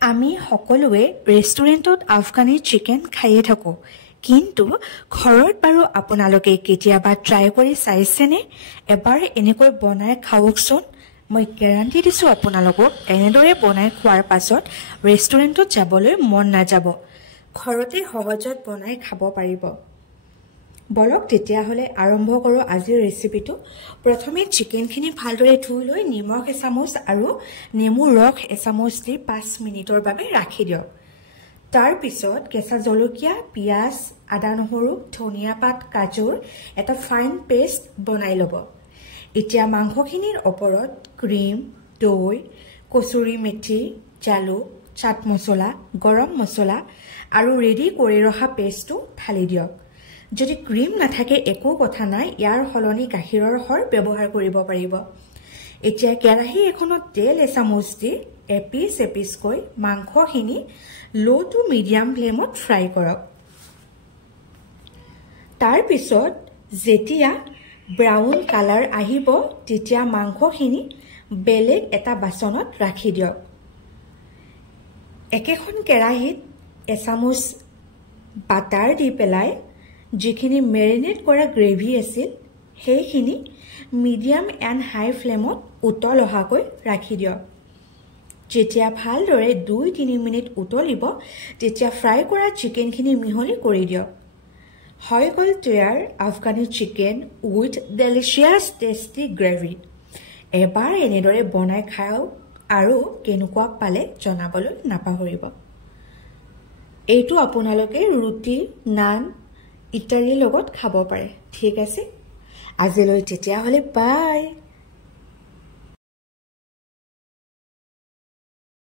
আমি সকলোৱে ৰেষ্টুৰেণ্টত আফগানী চিকেন খায়ে থাকোঁ, কিন্তু ঘৰত বাৰু আপোনালোকে কেতিয়াবা ট্ৰাই কৰি চাইছেনে? এবাৰ এনেকৈ বনাই খাওকচোন। মই গেৰাণ্টি দিছোঁ আপোনালোকক এনেদৰে বনাই খোৱাৰ পাছত ৰেষ্টুৰেণ্টত যাবলৈ মন নাযাব। ঘৰতে সহজত বনাই খাব পাৰিব। বলক তেতিয়াহ'লে আৰম্ভ কৰোঁ আজিৰ ৰেচিপিটো। প্ৰথমে চিকেনখিনি ভালদৰে ধুই লৈ নিমখ এচামুচ আৰু নেমুৰ ৰস এচামুচ দি 5 মিনিটৰ বাবে ৰাখি দিয়ক। তাৰপিছত কেঁচা জলকীয়া, পিঁয়াজ, আদা নহৰু, ধনিয়া পাত, কাজুৰ এটা ফাইন পেষ্ট বনাই ল'ব। এতিয়া মাংসখিনিৰ ওপৰত ক্ৰীম, দৈ, কচুৰি মেথি, জালুক, চাট মছলা, গৰম মছলা আৰু ৰেডি কৰি ৰখা পেষ্টটো ঢালি দিয়ক। যদি ক্ৰীম নাথাকে একো কথা নাই, ইয়াৰ সলনি গাখীৰৰ সৰ ব্যৱহাৰ কৰিব পাৰিব। এতিয়া কেৰাহী এখনত তেল এচামুচ দি এপিচ এপিচকৈ মাংসখিনি ল' টু মিডিয়াম ফ্লেমত ফ্ৰাই কৰক। তাৰপিছত যেতিয়া ব্ৰাউন কালাৰ আহিব তেতিয়া মাংসখিনি বেলেগ এটা বাচনত ৰাখি দিয়ক। একেখন কেৰাহীত এচামুচ বাটাৰ দি পেলাই যিখিনি মেৰিনেট কৰা গ্ৰেভি আছিল সেইখিনি মিডিয়াম এণ্ড হাই ফ্লেমত উতল অহাকৈ ৰাখি দিয়ক। যেতিয়া ভালদৰে 2-3 মিনিট উতলিব তেতিয়া ফ্ৰাই কৰা চিকেনখিনি মিহলি কৰি দিয়ক। হৈ গ'ল তৈয়াৰ Afghani chicken with delicious tasty gravy. এবাৰ এনেদৰে বনাই খাওক আৰু কেনেকুৱা পালে জনাবলৈ নাপাহৰিব। এইটো আপোনালোকে ৰুটি, নান ইত্যাদিৰ লগত খাব পাৰে। ঠিক আছে, আজিলৈ তেতিয়াহ'লে বাই।